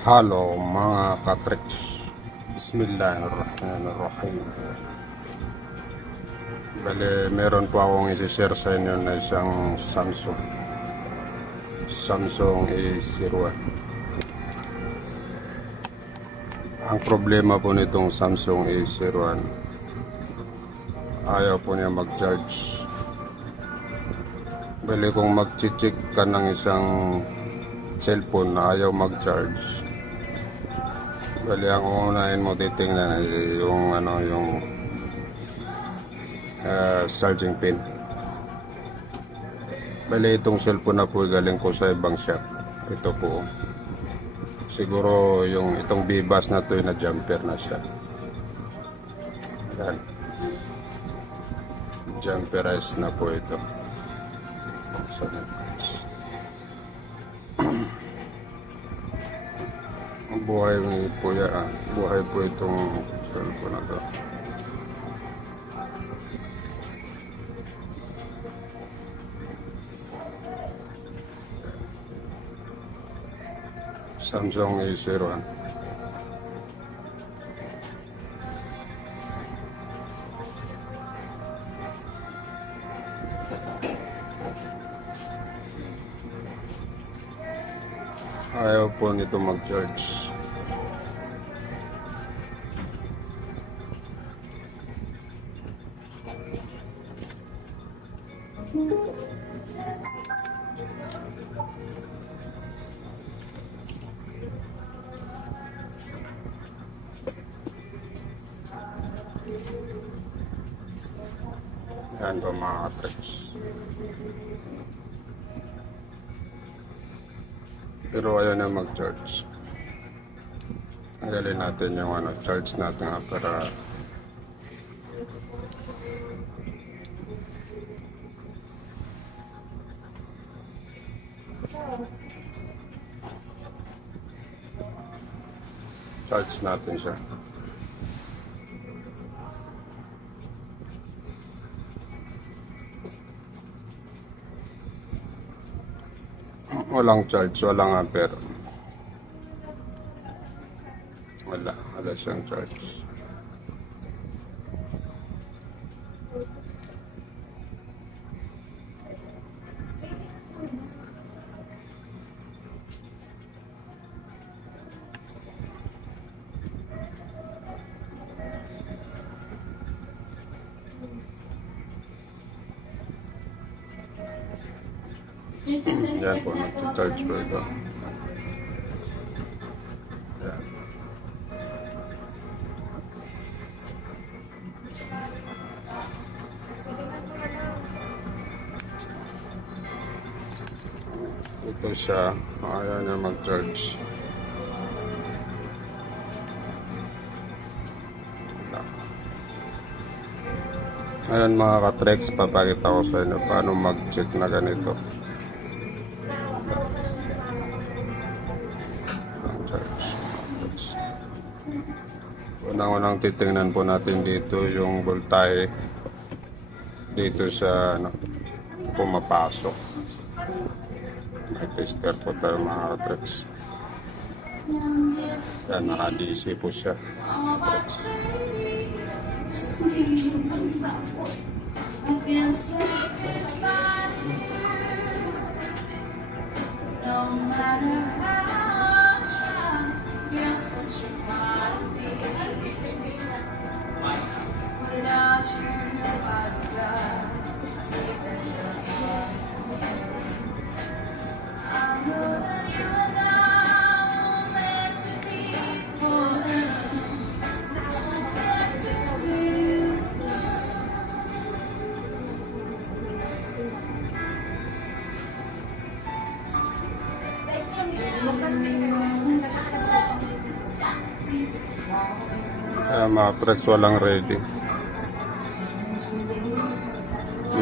Halo mga katreks, Bismillahirrahmanirrahim. Bale, meron po akong isi-share sa inyo na isang Samsung A01. Ang problema po nitong Samsung A01, ayaw po niya mag-charge. Bale, kung mag-check ka ng isang cellphone na ayaw mag-charge, bali ang unahin mo titingnan yung charging pin. Bali itong cellphone na po galing ko sa ibang shop. Ito po siguro yung itong bibas na to na jumper na siya. Yan, jumperized na po ito. So, buhay po yan. Buhay po itong cellphone na to. Samsung A01. Ayaw po nito mag-charge. Yan po mga katreks. Pero ayaw na mag-charge. Tanggalin natin yung charge natin para charge natin siya. Walang charge, walang ampere. Wala siyang charge. Yan po, nag-charge po ito. Yan. Ito siya, ayaw niya mag-charge. Ngayon mga katreks, papakita ko sa inyo paano mag-check na ganito. Unang-unang titingnan po natin dito yung voltahe dito sa pumapasok. May tester po tayo mga katreks. Yan, naka-DC po siya. Kaya mga katreks, walang reading.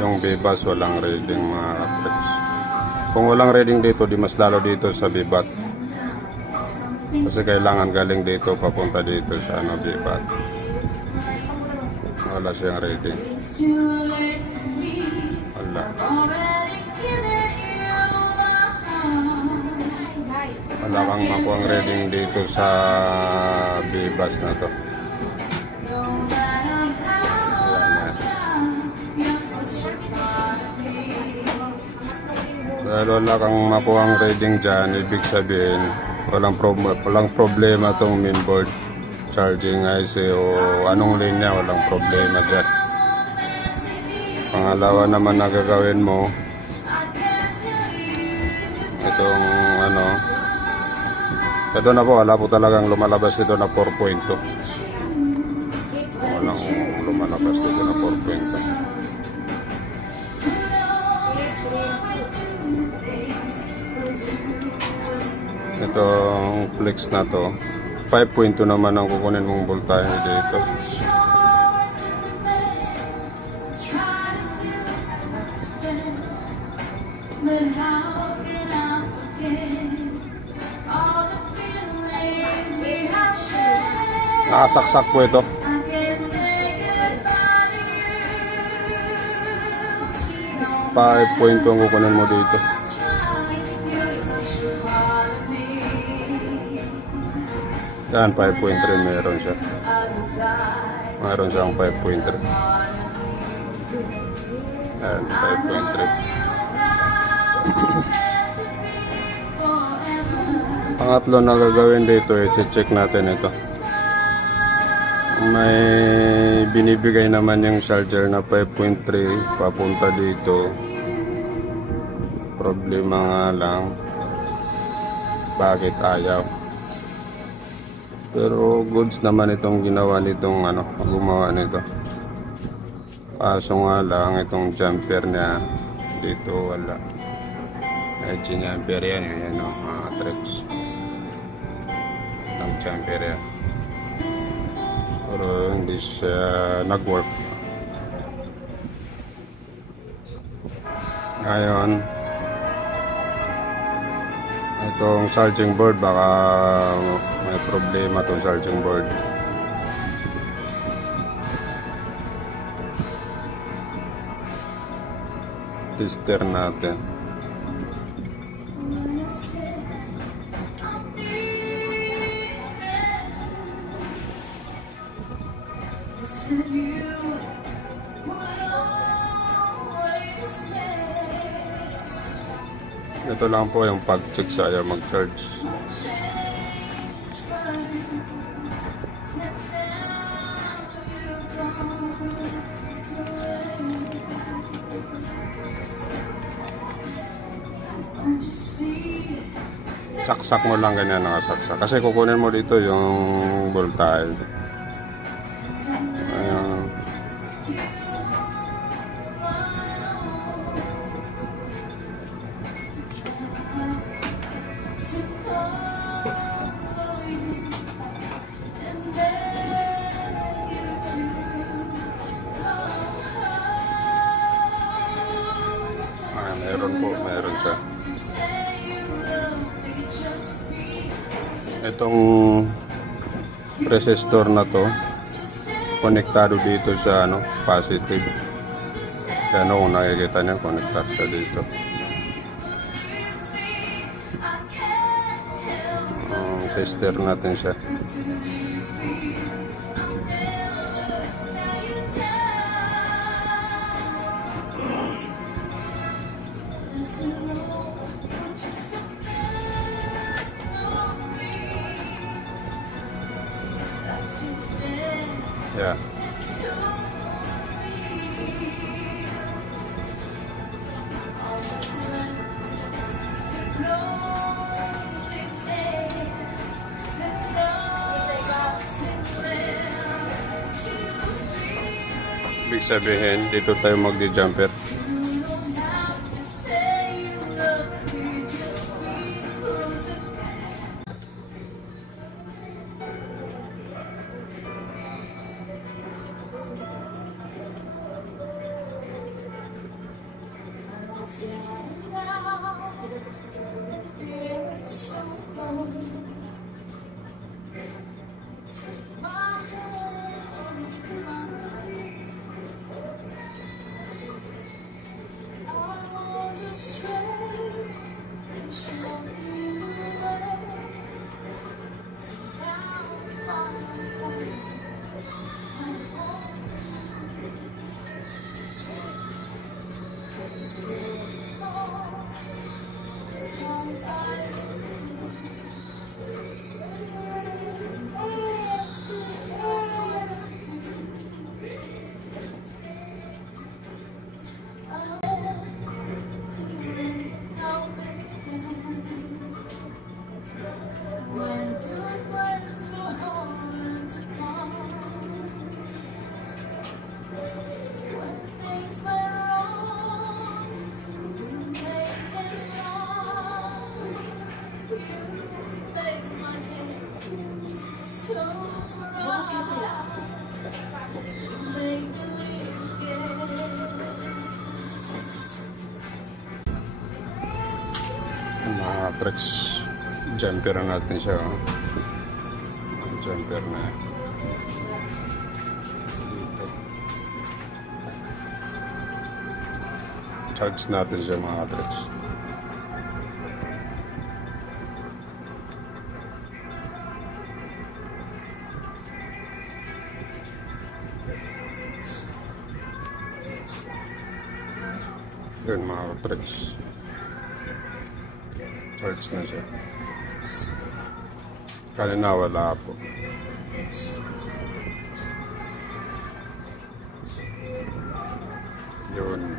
Yung bibas walang reading mga katreks. Kung walang reading dito, di mas lalo dito sa bibat. Kasi kailangan galing dito papunta dito sa bibat. Wala siyang reading. Wala. Wala kang makuha reading dito sa B-bus na to. Dahil wala kang makuha reading dyan, ibig sabihin walang problema tong mainboard, charging IC o anong linya, walang problema dyan. Pangalawa naman na gagawin mo, itong ano, ito na po, wala po talagang lumalabas dito na 4.2. Walang lumalabas dito na 4.2. Itong flex na to, 5.2 naman ang kukunin mong voltahe dito. Nakasaksak po ito. Pa 5.2 ang kukunin mo dito. Yan, 5.3 meron siya. Meron siyang 5.3. Yan, 5.3. Pangatlo na gagawin dito, i-check natin ito. May binibigay naman yung charger na 5.3 papunta dito. Problema nga lang, bakit ayaw? Pero goods naman itong ginawa nitong ano, gumawa nito. Kaso nga lang itong jumper niya dito wala. Edge jumper yan, yan o, mga tricks. Itong jumper yan. Pero hindi siya nag-work. Ngayon, itong charging board, baka may problema itong charging board. Tester natin. Ito lang po yung pag-check sa ayaw mag-charge. Saksak mo lang ganyan, nakasaksak. Kasi kukunin mo dito yung voltage. Ayan. Meron po, meron siya. Itong resistor na to konektado dito sa ano, positive. Kaya kung nakikita niya, konektado siya dito. Tester natin siya. Yeah. Ibig sabihin, dito tayo mag-jumper. Katrix. Jumper natin siya. Jumper na dito. Charge natin siya mga Katrix. Yun mga Katrix. Charge na siya. Kanina wala po. Yun.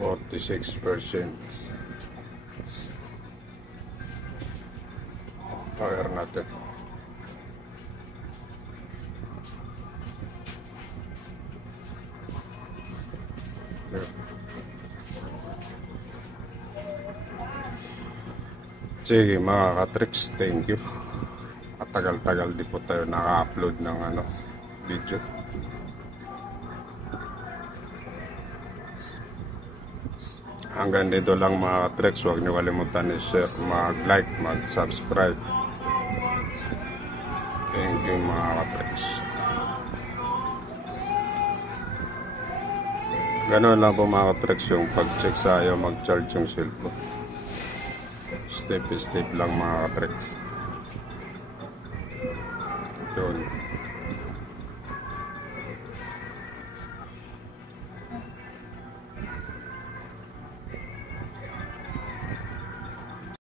46%. Power natin. Yun. Sige mga Katrix, thank you. Matagal-tagal di po tayo naka-upload ng video. Hanggang dito lang mga Katrix. Huwag niyo kalimutan i-share, mag-like, mag-subscribe. Thank you mga Katrix. Ganoon lang po mga Katrix yung pag-check sa ayaw mag-charge yung cellphone. Step by step lang mga Katrix. Yun.